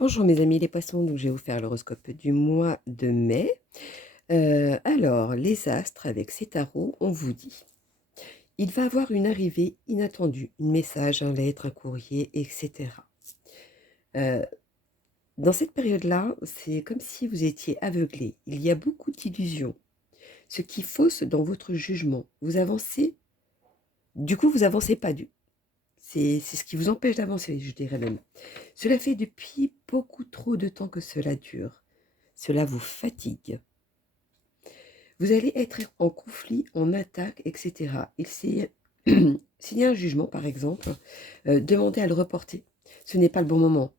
Bonjour mes amis les poissons, donc je vais vous faire l'horoscope du mois de mai. Alors, les astres avec ces tarots, on vous dit, il va avoir une arrivée inattendue, un message, un lettre, un courrier, etc. Euh, dans cette période-là, c'est comme si vous étiez aveuglé. Il y a beaucoup d'illusions, ce qui fausse dans votre jugement. Vous avancez, du coup vous avancez pas c'est ce qui vous empêche d'avancer, je dirais même. Cela fait depuis beaucoup trop de temps que cela dure. Cela vous fatigue. Vous allez être en conflit, en attaque, etc. S'il y a un jugement, par exemple, demandez à le reporter. Ce n'est pas le bon moment.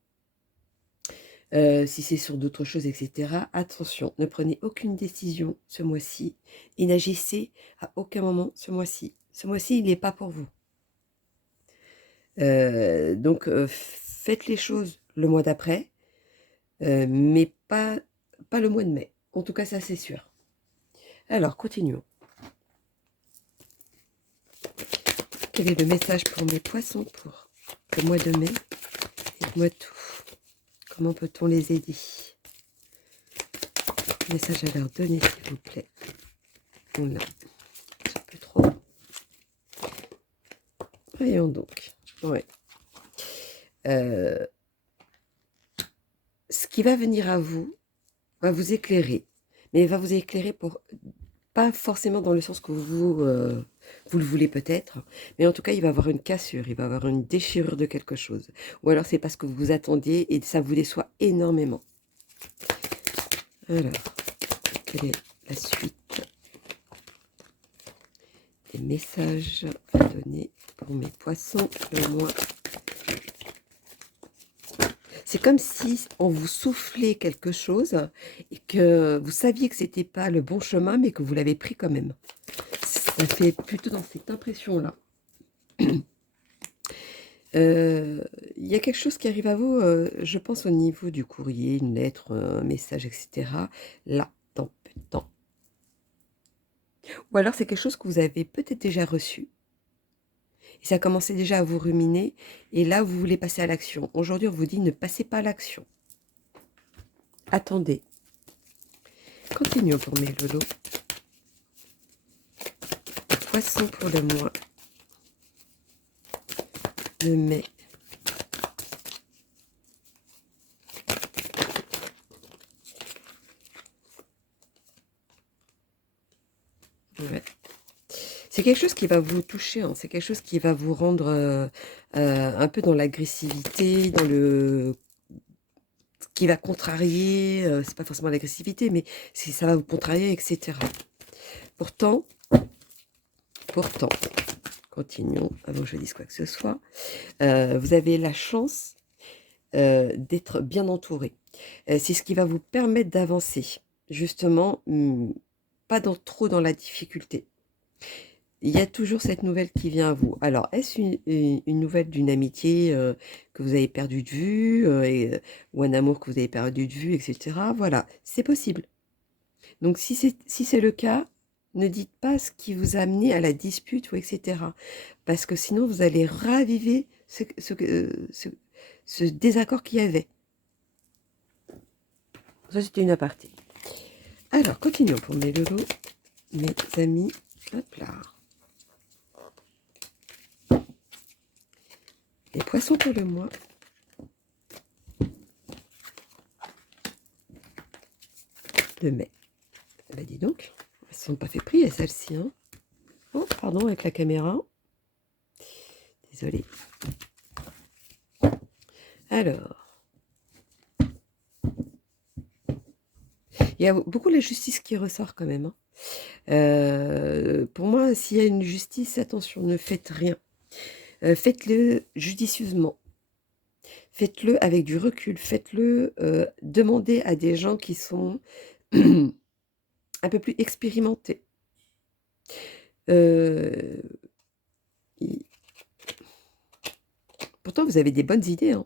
Si c'est sur d'autres choses, etc., attention, ne prenez aucune décision ce mois-ci et n'agissez à aucun moment ce mois-ci. Ce mois-ci, il n'est pas pour vous. Donc, faites les choses le mois d'après, mais pas le mois de mai. En tout cas, ça, c'est sûr. Alors, continuons. Quel est le message pour mes poissons pour le mois de mai? Dites-moi tout. Comment peut-on les aider? Message à leur donner, s'il vous plaît. Oula, un peu trop. Voyons donc. Ouais. Ce qui va venir à vous va vous éclairer. Mais va vous éclairer pour... Pas forcément dans le sens que vous le voulez peut-être, mais en tout cas, il va y avoir une cassure, il va y avoir une déchirure de quelque chose. Ou alors, c'est parce que vous vous attendiez et ça vous déçoit énormément. Alors, quelle est la suite des messages à donner pour mes poissons le mois? C'est comme si on vous soufflait quelque chose et que vous saviez que c'était pas le bon chemin, mais que vous l'avez pris quand même. Ça fait plutôt dans cette impression-là. Il y a quelque chose qui arrive à vous, je pense au niveau du courrier, une lettre, un message, etc. Là, dans peu de temps. Ou alors c'est quelque chose que vous avez peut-être déjà reçu. Et ça commençait déjà à vous ruminer. Et là, vous voulez passer à l'action. Aujourd'hui, on vous dit ne passez pas à l'action. Attendez. Continuons pour mes lolos. Poisson pour le mois de mai. Ouais. C'est quelque chose qui va vous toucher, hein. C'est quelque chose qui va vous rendre un peu dans l'agressivité, dans le... qui va contrarier, c'est pas forcément l'agressivité, mais ça va vous contrarier, etc. Pourtant, continuons, avant que je dise quoi que ce soit, vous avez la chance d'être bien entouré. C'est ce qui va vous permettre d'avancer, justement, pas trop dans la difficulté. Il y a toujours cette nouvelle qui vient à vous. Alors, est-ce une nouvelle d'une amitié que vous avez perdue de vue, ou un amour que vous avez perdu de vue, etc. Voilà, c'est possible. Donc, si c'est le cas, ne dites pas ce qui vous a amené à la dispute, ou etc. Parce que sinon, vous allez raviver ce désaccord qu'il y avait. Ça, c'était une aparté. Alors, continuons pour mes lolos, mes amis. Hop là. Les poissons pour le mois de mai. Bah dis donc, elles ne sont pas fait prier celles-ci. Hein. Oh, pardon, avec la caméra. Désolée. Alors, il y a beaucoup la justice qui ressort quand même. Hein. Pour moi, s'il y a une justice, attention, ne faites rien. Faites-le judicieusement. Faites-le avec du recul. Faites-le demander à des gens qui sont un peu plus expérimentés. Pourtant, vous avez des bonnes idées. Hein.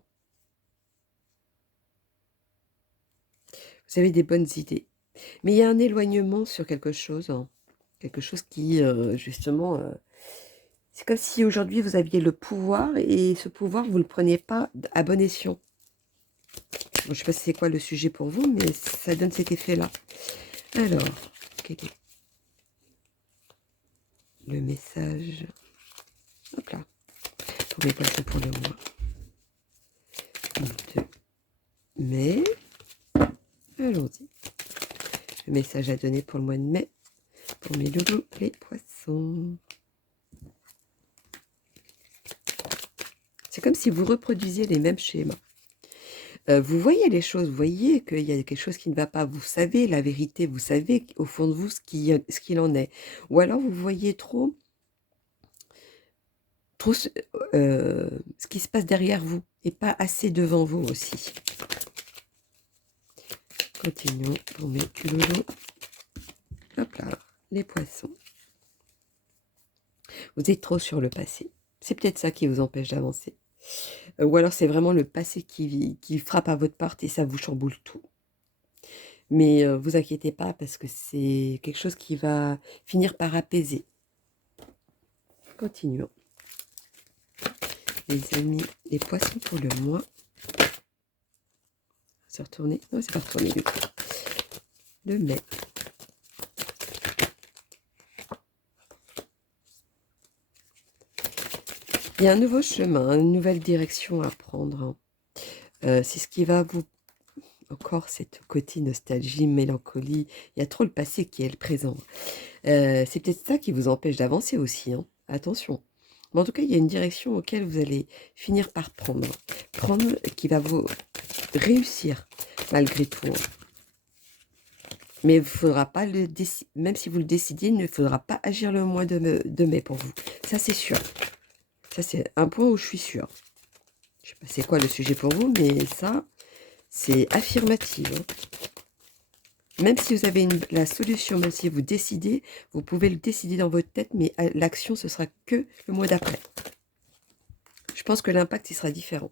Vous avez des bonnes idées. Mais il y a un éloignement sur quelque chose. Hein. Quelque chose qui, justement... c'est comme si aujourd'hui, vous aviez le pouvoir et ce pouvoir, vous ne le preniez pas à bon escient. Bon, je ne sais pas si c'est quoi le sujet pour vous, mais ça donne cet effet-là. Alors, quel est le message? Hop là. Pour mes poissons pour le mois de mai. Allons-y. Le message à donner pour le mois de mai. Pour mes loulous, les poissons. C'est comme si vous reproduisiez les mêmes schémas. Vous voyez les choses, vous voyez qu'il y a quelque chose qui ne va pas. Vous savez la vérité, vous savez au fond de vous ce qu'il en est. Ou alors vous voyez trop ce qui se passe derrière vous et pas assez devant vous aussi. Continuons pour mes loulous. Hop là, les poissons. Vous êtes trop sur le passé. C'est peut-être ça qui vous empêche d'avancer. Ou alors c'est vraiment le passé qui frappe à votre porte et ça vous chamboule tout. Mais vous inquiétez pas parce que c'est quelque chose qui va finir par apaiser. Continuons. Les amis, les poissons pour le mois. C'est retourné? Non, c'est pas retourné du coup. Le mai. Il y a un nouveau chemin, une nouvelle direction à prendre. C'est ce qui va vous... Encore cette côté nostalgie, mélancolie. Il y a trop le passé qui est le présent. C'est peut-être ça qui vous empêche d'avancer aussi. Hein. Attention. Mais en tout cas, il y a une direction auquel vous allez finir par prendre. Prendre qui va vous réussir malgré tout. Hein. Mais il ne faudra pas le décider. Même si vous le décidez, il ne faudra pas agir le mois de mai pour vous. Ça, c'est sûr. Ça, c'est un point où je suis sûre. Je ne sais pas c'est quoi le sujet pour vous, mais ça, c'est affirmatif. Hein. Même si vous avez la solution, même si vous décidez, vous pouvez le décider dans votre tête, mais l'action, ce sera que le mois d'après. Je pense que l'impact, il sera différent.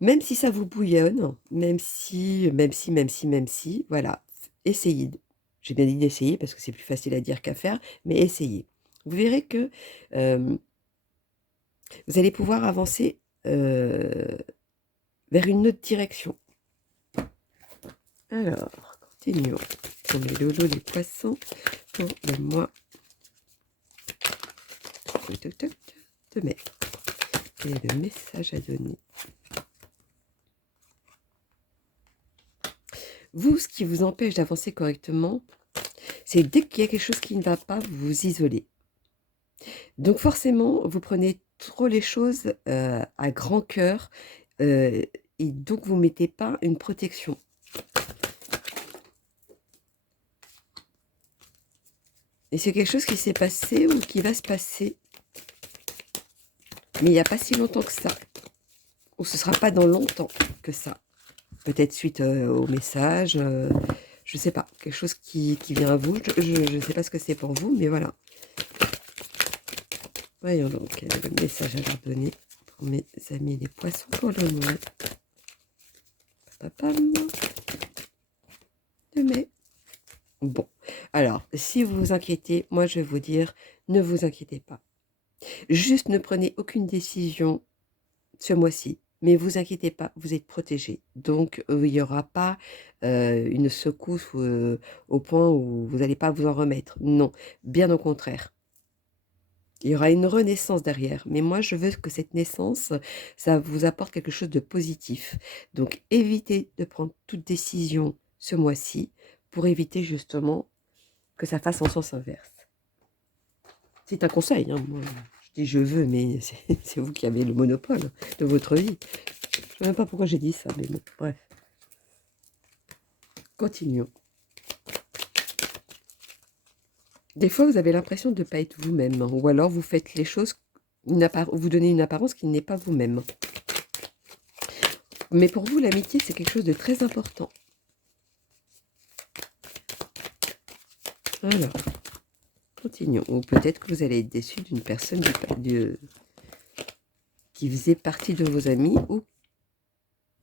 Même si ça vous bouillonne, même si, voilà, essayez. J'ai bien dit d'essayer parce que c'est plus facile à dire qu'à faire, mais essayez. Vous verrez que vous allez pouvoir avancer vers une autre direction. Alors, continuons. Pour les lolos, les poissons, pour le mois de mai. Quel est le message à donner? Vous, ce qui vous empêche d'avancer correctement, c'est dès qu'il y a quelque chose qui ne va pas, vous vous isolez. Donc forcément, vous prenez trop les choses à grand cœur et donc vous ne mettez pas une protection. Et c'est quelque chose qui s'est passé ou qui va se passer. Mais il n'y a pas si longtemps que ça. Ou ce ne sera pas dans longtemps que ça. Peut-être suite au message, je ne sais pas. Quelque chose qui vient à vous. Je ne sais pas ce que c'est pour vous, mais voilà. Voyons donc le message à leur donner pour mes amis les poissons pour le mois. Papam. De mai. Bon, alors, si vous vous inquiétez, moi je vais vous dire, ne vous inquiétez pas. Juste ne prenez aucune décision ce mois-ci. Mais vous inquiétez pas, vous êtes protégé. Donc, il n'y aura pas une secousse au point où vous n'allez pas vous en remettre. Non, bien au contraire. Il y aura une renaissance derrière. Mais moi, je veux que cette naissance, ça vous apporte quelque chose de positif. Donc, évitez de prendre toute décision ce mois-ci pour éviter justement que ça fasse en sens inverse. C'est un conseil, hein, moi. Je dis je veux, mais c'est vous qui avez le monopole de votre vie. Je ne sais même pas pourquoi j'ai dit ça, mais bon, bref. Continuons. Des fois, vous avez l'impression de ne pas être vous-même, hein, ou alors vous faites les choses, vous donnez une apparence qui n'est pas vous-même. Mais pour vous, l'amitié, c'est quelque chose de très important. Alors, continuons. Ou peut-être que vous allez être déçu d'une personne qui faisait partie de vos amis ou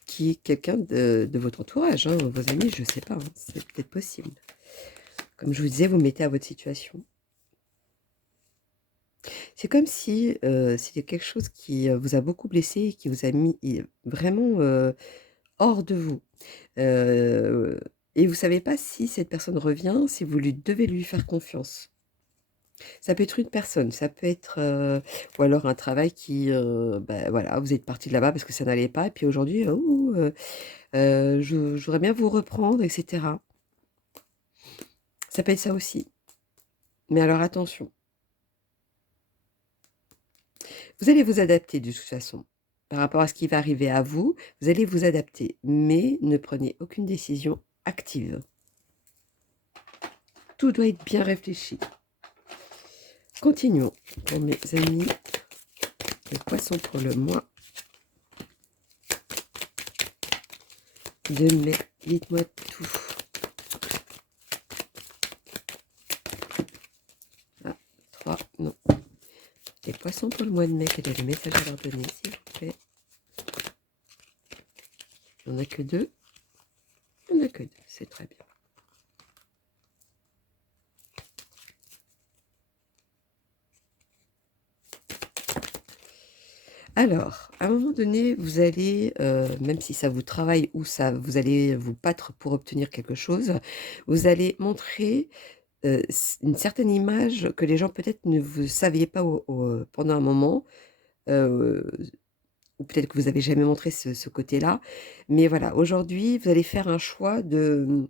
qui est quelqu'un de votre entourage. Hein, vos amis, je ne sais pas, hein, c'est peut-être possible. Comme je vous disais, vous mettez à votre situation. C'est comme si, c'était quelque chose qui, vous a beaucoup blessé et qui vous a mis vraiment, hors de vous. Heu et vous savez pas si cette personne revient, si vous devez lui faire confiance. Ça peut être une personne, ça peut être, ou alors un travail qui, bah, voilà, vous êtes parti de là-bas parce que ça n'allait pas et puis aujourd'hui, ouh, je voudrais bien vous reprendre et cetera. Ça peut être ça aussi. Mais alors attention, vous allez vous adapter de toute façon. Par rapport à ce qui va arriver à vous, vous allez vous adapter, mais ne prenez aucune décision active. Tout doit être bien réfléchi. Continuons pour mes amis, les poissons pour le mois de mai. Dites-moi tout. Ah, 3, non. Les poissons pour le mois de mai, quel est le message à leur donner, s'il vous plaît? Il n'y en a que 2. Il n'y en a que 2, c'est très bien. Alors, à un moment donné, vous allez, même si ça vous travaille ou ça vous allez vous battre pour obtenir quelque chose, vous allez montrer, une certaine image que les gens peut-être ne vous saviez pas pendant un moment, heu, ou peut-être que vous avez jamais montré ce côté-là. Mais voilà, aujourd'hui, vous allez faire un choix le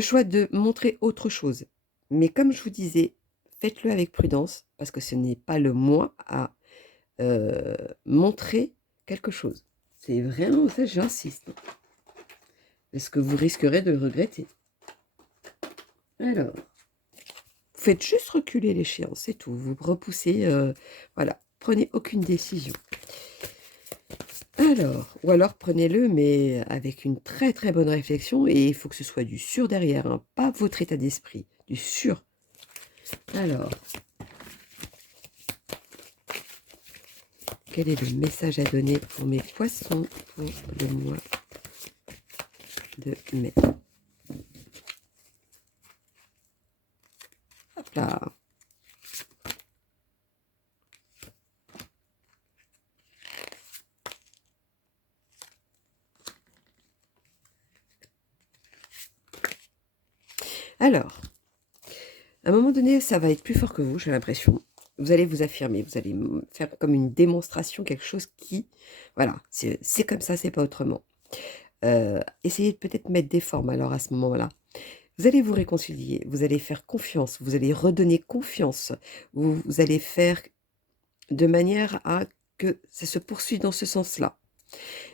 choix de montrer autre chose. Mais comme je vous disais, faites-le avec prudence parce que ce n'est pas le moi à montrer quelque chose. C'est vraiment ça, j'insiste, hein, parce que vous risquerez de le regretter. Alors, vous faites juste reculer l'échéance, c'est tout. Vous repoussez, voilà, prenez aucune décision. Alors, ou alors prenez-le, mais avec une très très bonne réflexion, et il faut que ce soit du sûr derrière, hein, pas votre état d'esprit, du sûr. Alors, quel est le message à donner pour mes poissons pour le mois de mai? Hop là. Alors, à un moment donné, ça va être plus fort que vous, j'ai l'impression. Vous allez vous affirmer, vous allez faire comme une démonstration, quelque chose qui, voilà, c'est comme ça, c'est pas autrement. Essayez de peut-être mettre des formes alors à ce moment-là. Vous allez vous réconcilier, vous allez faire confiance, vous allez redonner confiance, vous allez faire de manière à que ça se poursuive dans ce sens-là.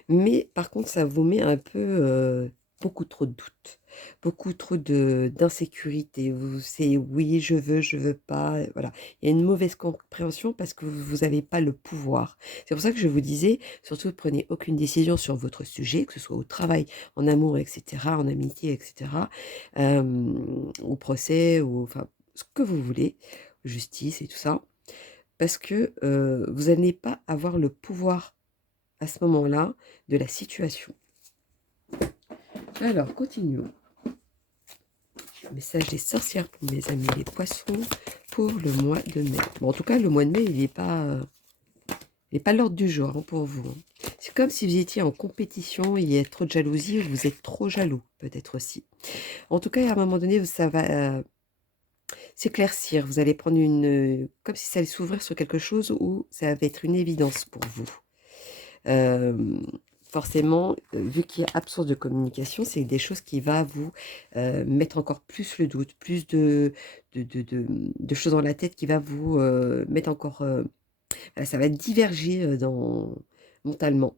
Mais par contre, ça vous met un peu, beaucoup trop de doutes, beaucoup trop d'insécurité. C'est oui, je veux pas, voilà. Il y a une mauvaise compréhension parce que vous avez pas le pouvoir. C'est pour ça que je vous disais, surtout prenez aucune décision sur votre sujet, que ce soit au travail, en amour et cetera, en amitié et cetera, au procès ou enfin, ce que vous voulez, justice et tout ça. Parce que, vous allez pas avoir le pouvoir à ce moment-là de la situation. Alors, continuons. Message des sorcières pour mes amis les poissons pour le mois de mai. Bon, en tout cas, le mois de mai, il n'est pas l'ordre du jour, hein, pour vous, hein. C'est comme si vous étiez en compétition, il y a trop de jalousie, ou vous êtes trop jaloux, peut-être aussi. En tout cas, à un moment donné, ça va s'éclaircir. Vous allez prendre comme si ça allait s'ouvrir sur quelque chose où ça va être une évidence pour vous. Hem, forcément, vu qu'il y a absence de communication, c'est des choses qui va vous, mettre encore plus le doute, plus de choses dans la tête qui va vous, mettre encore, ça va diverger, dans mentalement.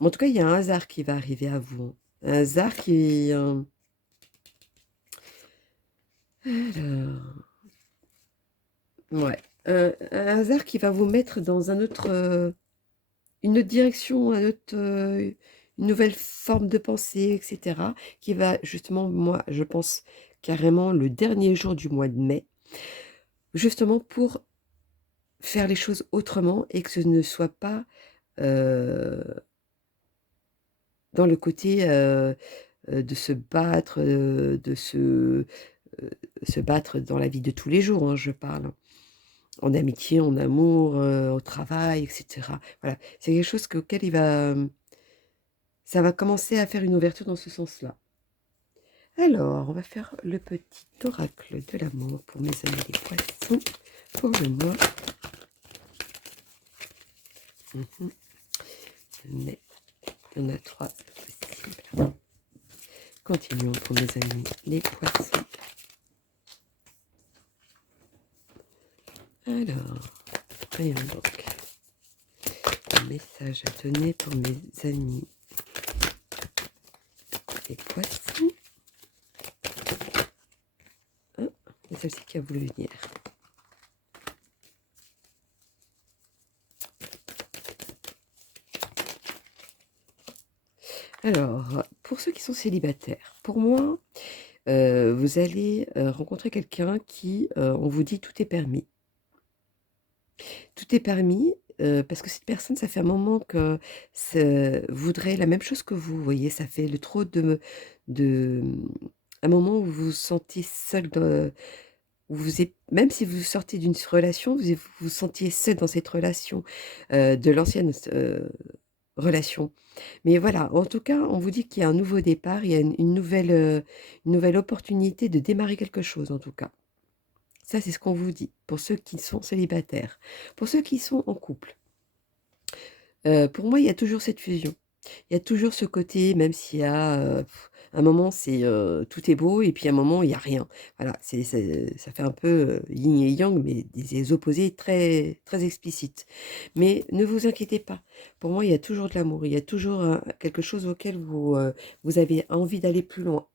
Mais en tout cas, il y a un hasard qui va arriver à vous, hein. Un hasard qui, alors, ouais, un hasard qui va vous mettre dans un autre, une autre direction, un autre, une nouvelle forme de pensée et cetera, qui va justement, moi, je pense carrément le dernier jour du mois de mai, justement pour faire les choses autrement et que ce ne soit pas, heu, dans le côté, de se battre, de se se battre dans la vie de tous les jours, hein, je parle, hein. En amitié, en amour, au travail, et cetera. Voilà, c'est quelque chose auquel ça va commencer à faire une ouverture dans ce sens-là. Alors, on va faire le petit oracle de l'amour pour mes amis les poissons pour le mois. Mais il y en a 3 possibles. Continuons pour mes amis les poissons. Alors, voyons donc. Un message à donner pour mes amis les poissons. Ah, c'est celle-ci qui a voulu venir. Alors, pour ceux qui sont célibataires, pour moi, vous allez rencontrer quelqu'un qui, on vous dit tout est permis. Tout est permis, parce que cette personne, ça fait un moment que voudrait la même chose que vous, voyez? Ça fait le trop de un moment où vous vous sentiez seul où vous êtes même si vous sortez d'une relation, vous vous sentiez seul dans cette relation, de l'ancienne relation. Mais voilà, en tout cas, on vous dit qu'il y a un nouveau départ, il y a une nouvelle opportunité de démarrer quelque chose, en tout cas. Ça, c'est ce qu'on vous dit, pour ceux qui sont célibataires. Pour ceux qui sont en couple, pour moi, il y a toujours cette fusion. Il y a toujours ce côté, même s'il y a, un moment, tout est beau et puis un moment, il y a rien. Voilà, ça fait un peu, yin et yang, mais des opposés très très explicites. Mais ne vous inquiétez pas, pour moi, il y a toujours de l'amour, il y a toujours quelque chose auquel vous avez envie d'aller plus loin.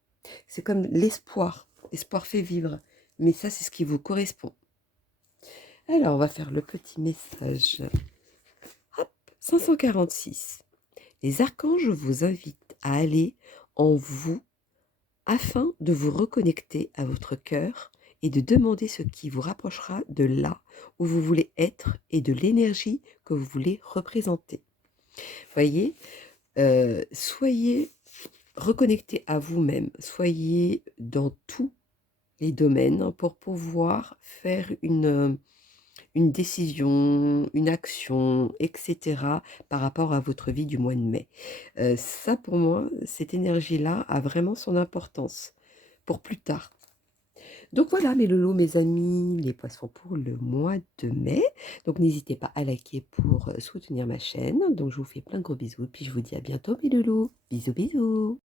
C'est comme l'espoir, l'espoir fait vivre, mais ça, c'est ce qui vous correspond. Alors, on va faire le petit message. Hop, 546. Les archanges vous invitent à aller en vous afin de vous reconnecter à votre cœur et de demander ce qui vous rapprochera de là où vous voulez être et de l'énergie que vous voulez représenter. Voyez, soyez reconnectés à vous-même, soyez dans tous les domaines pour pouvoir faire une décision, une action, et cetera, par rapport à votre vie du mois de mai. Ça pour moi, cette énergie-là a vraiment son importance pour plus tard. Donc voilà mes loulous, mes amis, les poissons pour le mois de mai. Donc n'hésitez pas à liker pour soutenir ma chaîne. Donc je vous fais plein de gros bisous, puis je vous dis à bientôt mes loulous. Bisous bisous.